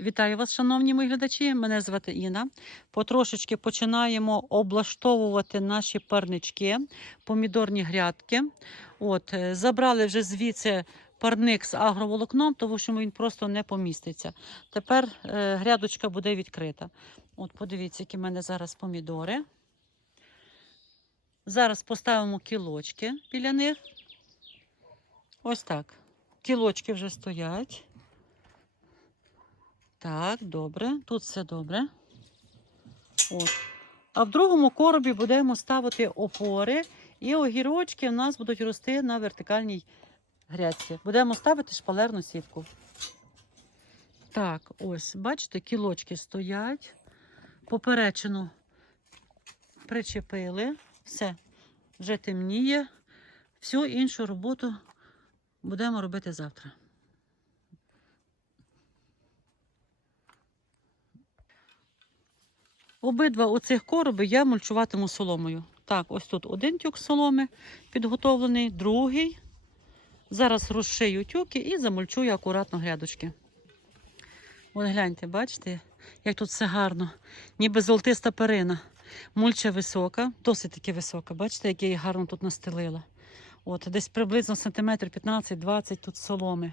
Вітаю вас, шановні мої глядачі. Мене звати Інна. Потрошечки починаємо облаштовувати наші парнички, помідорні грядки. От, е, забрали вже звідси парник з агроволокном, тому що він просто не поміститься. Тепер е, грядочка буде відкрита. От, подивіться, які в мене зараз помідори. Зараз поставимо кілочки біля них. Ось так. Кілочки вже стоять. Так, добре. Тут все добре. От. А в другому коробі будемо ставити опори, і огірочки в нас будуть рости на вертикальній грядці. Будемо ставити шпалерну сітку. Так, ось, бачите, кілочки стоять. Поперечину причепили. Все, вже темніє. Всю іншу роботу будемо робити завтра. Обидва оцих короби я мульчуватиму соломою. Так, ось тут один тюк соломи підготовлений, другий. Зараз розшию тюки і замульчую акуратно грядочки. От гляньте, бачите, як тут все гарно. Ніби золотиста перина. Мульча висока, досить таки висока. Бачите, як я її гарно тут настелила. От, десь приблизно сантиметр 15-20 тут соломи.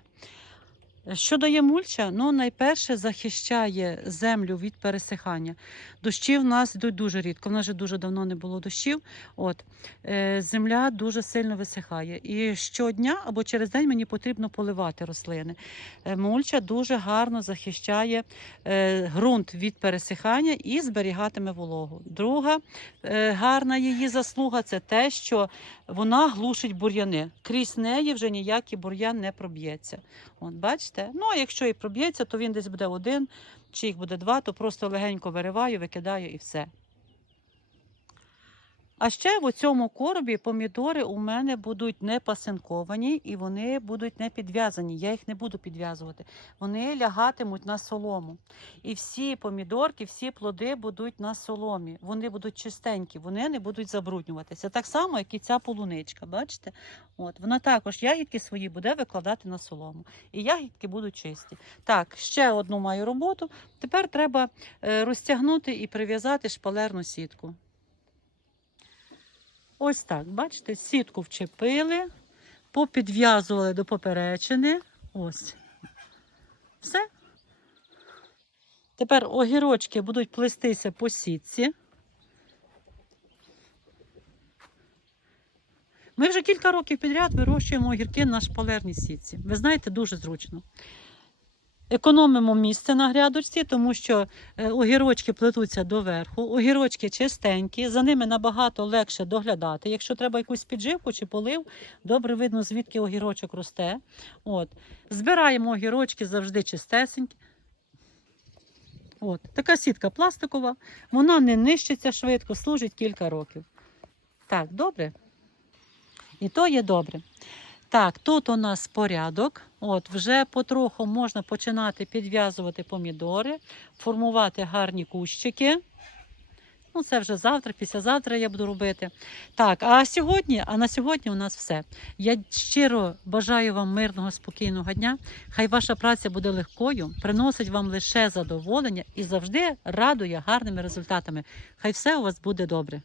Що дає мульча? Ну, найперше захищає землю від пересихання. Дощі в нас йдуть дуже рідко. В нас вже дуже давно не було дощів. От е, земля дуже сильно висихає. І щодня або через день мені потрібно поливати рослини. Е, мульча дуже гарно захищає е, ґрунт від пересихання і зберігатиме вологу. Друга гарна її заслуга це те, що вона глушить бур'яни. Крізь неї вже ніякий бур'ян не проб'ється. От, бачите? Ну, а якщо і проб'ється, то він десь буде один, чи їх буде два, то просто легенько вириваю, викидаю і все. А ще в цьому коробі помідори у мене будуть не пасинковані і вони будуть не підв'язані. Я їх не буду підв'язувати. Вони лягатимуть на солому. І всі помідорки, всі плоди будуть на соломі. Вони будуть чистенькі, вони не будуть забруднюватися. Так само, як і ця полуничка. Бачите? От, вона також ягідки свої буде викладати на солому. І ягідки будуть чисті. Так, ще одну маю роботу. Тепер треба е, розтягнути і прив'язати шпалерну сітку. Ось так, бачите, сітку вчепили, попідв'язували до поперечини. Ось. Все. Тепер огірочки будуть плестися по сітці. Ми вже кілька років підряд вирощуємо огірки на шпалерній сітці. Ви знаєте, дуже зручно. Економимо місце на грядочці, тому що е, огірочки плетуться доверху, огірочки чистенькі, за ними набагато легше доглядати. Якщо треба якусь підживку чи полив, добре видно, звідки огірочок росте. От. Збираємо огірочки завжди чистесенькі. От. Така сітка пластикова, вона не нищиться швидко, служить кілька років. Так, добре. І то є добре. Так, тут у нас порядок. От, вже потроху можна починати підв'язувати помідори, формувати гарні кущики. Ну, це вже завтра, післязавтра я буду робити. Так, а сьогодні, а на сьогодні у нас все. Я щиро бажаю вам мирного, спокійного дня. Хай ваша праця буде легкою, приносить вам лише задоволення і завжди радує гарними результатами. Хай все у вас буде добре.